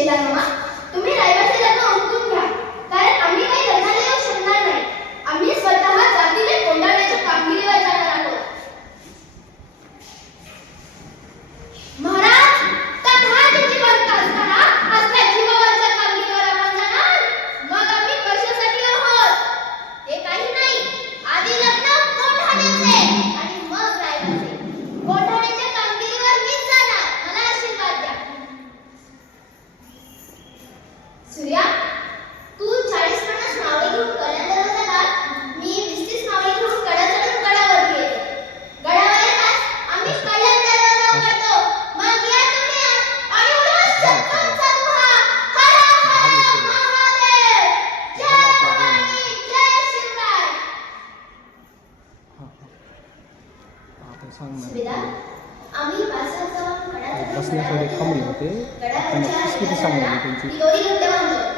谢谢大家 बसण्यासाठी थांबले होते किती सांगितले त्यांची